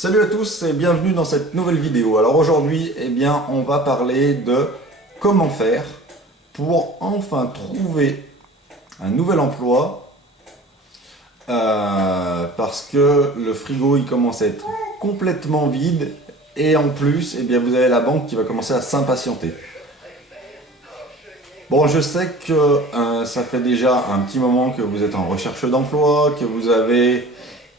Salut à tous et bienvenue dans cette nouvelle vidéo. Alors aujourd'hui, on va parler de comment faire pour enfin trouver un nouvel emploi parce que le frigo il commence à être complètement vide et en plus, vous avez la banque qui va commencer à s'impatienter. Bon, je sais que ça fait déjà un petit moment que vous êtes en recherche d'emploi, que vous avez,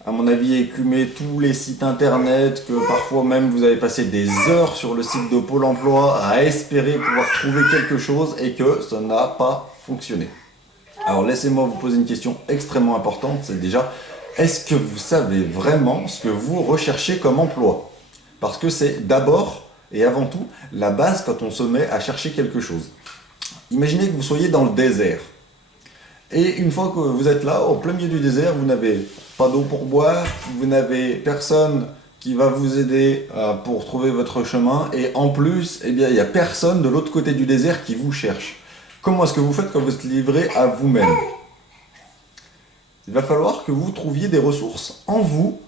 à mon avis, écumé tous les sites internet, que parfois même vous avez passé des heures sur le site de Pôle emploi à espérer pouvoir trouver quelque chose et que ça n'a pas fonctionné. Alors laissez-moi vous poser une question extrêmement importante, c'est déjà, est-ce que vous savez vraiment ce que vous recherchez comme emploi? Parce que c'est d'abord et avant tout la base quand on se met à chercher quelque chose. Imaginez que vous soyez dans le désert. Et une fois que vous êtes là, au plein milieu du désert, vous n'avez pas d'eau pour boire, vous n'avez personne qui va vous aider pour trouver votre chemin, et en plus, il n'y a personne de l'autre côté du désert qui vous cherche. Comment est-ce que vous faites quand vous êtes livré à vous-même? Il va falloir que vous trouviez des ressources en vous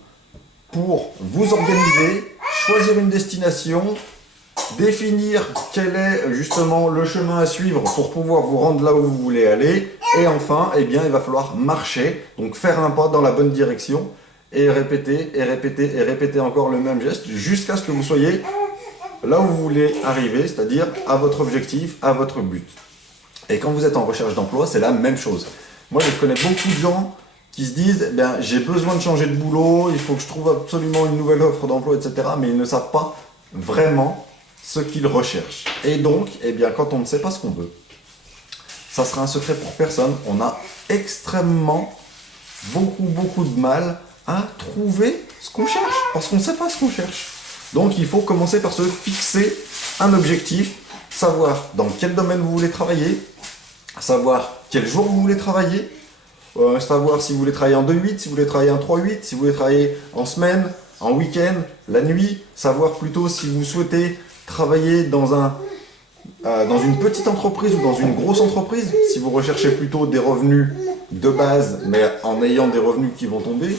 pour vous organiser, choisir une destination, définir quel est justement le chemin à suivre pour pouvoir vous rendre là où vous voulez aller. Et enfin, il va falloir marcher, donc faire un pas dans la bonne direction et répéter et répéter et répéter encore le même geste jusqu'à ce que vous soyez là où vous voulez arriver, c'est-à-dire à votre objectif, à votre but. Et quand vous êtes en recherche d'emploi, c'est la même chose. Moi, je connais beaucoup de gens qui se disent j'ai besoin de changer de boulot, il faut que je trouve absolument une nouvelle offre d'emploi, etc. Mais ils ne savent pas vraiment ce qu'ils recherchent. Et donc, quand on ne sait pas ce qu'on veut, ça sera un secret pour personne. On a extrêmement beaucoup de mal à trouver ce qu'on cherche, parce qu'on ne sait pas ce qu'on cherche. Donc il faut commencer par se fixer un objectif, savoir dans quel domaine vous voulez travailler, savoir quel jour vous voulez travailler, savoir si vous voulez travailler en 2-8, si vous voulez travailler en 3-8, si vous voulez travailler en semaine, en week-end, la nuit, savoir plutôt si vous souhaitez travailler dans une petite entreprise ou dans une grosse entreprise, si vous recherchez plutôt des revenus de base, mais en ayant des revenus qui vont tomber,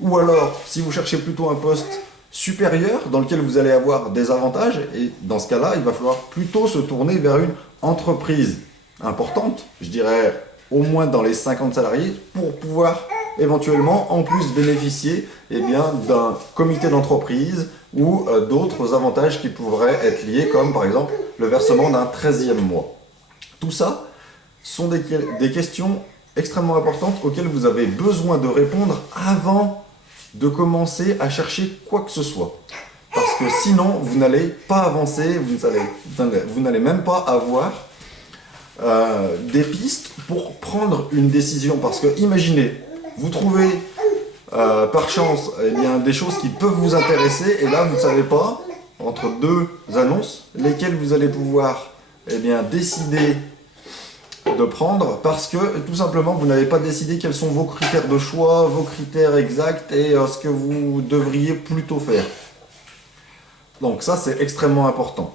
ou alors si vous cherchez plutôt un poste supérieur dans lequel vous allez avoir des avantages, et dans ce cas-là, il va falloir plutôt se tourner vers une entreprise importante, je dirais au moins dans les 50 salariés, pour pouvoir éventuellement en plus bénéficier d'un comité d'entreprise ou d'autres avantages qui pourraient être liés, comme par exemple le versement d'un 13e mois. Tout ça sont des questions extrêmement importantes auxquelles vous avez besoin de répondre avant de commencer à chercher quoi que ce soit. Parce que sinon, vous n'allez pas avancer, vous n'allez même pas avoir des pistes pour prendre une décision. Parce que imaginez, vous trouvez par chance des choses qui peuvent vous intéresser, et là vous ne savez pas, entre deux annonces, lesquelles vous allez pouvoir décider de prendre, parce que tout simplement vous n'avez pas décidé quels sont vos critères de choix, vos critères exacts et ce que vous devriez plutôt faire. Donc ça, c'est extrêmement important.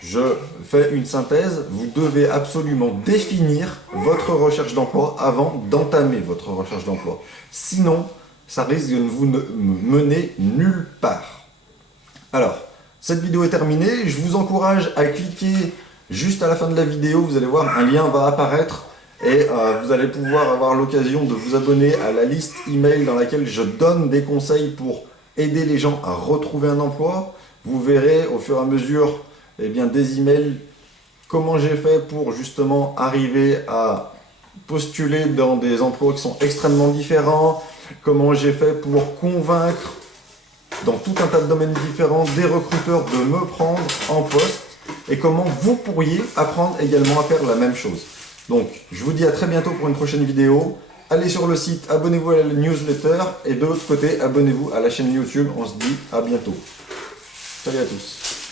Je fais une synthèse, vous devez absolument définir votre recherche d'emploi avant d'entamer votre recherche d'emploi. Sinon, ça risque de vous mener nulle part. Alors, cette vidéo est terminée, je vous encourage à cliquer juste à la fin de la vidéo, vous allez voir, un lien va apparaître et vous allez pouvoir avoir l'occasion de vous abonner à la liste email dans laquelle je donne des conseils pour aider les gens à retrouver un emploi. Vous verrez au fur et à mesure des emails comment j'ai fait pour justement arriver à postuler dans des emplois qui sont extrêmement différents, comment j'ai fait pour convaincre dans tout un tas de domaines différents des recruteurs de me prendre en poste, et comment vous pourriez apprendre également à faire la même chose. Donc, je vous dis à très bientôt pour une prochaine vidéo. Allez sur le site, abonnez-vous à la newsletter, et de l'autre côté, abonnez-vous à la chaîne YouTube. On se dit à bientôt. Salut à tous.